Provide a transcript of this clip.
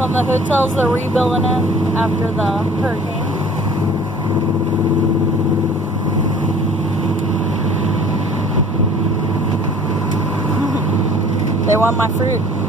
Some of the hotels they're rebuilding it after the hurricane. They want my fruit.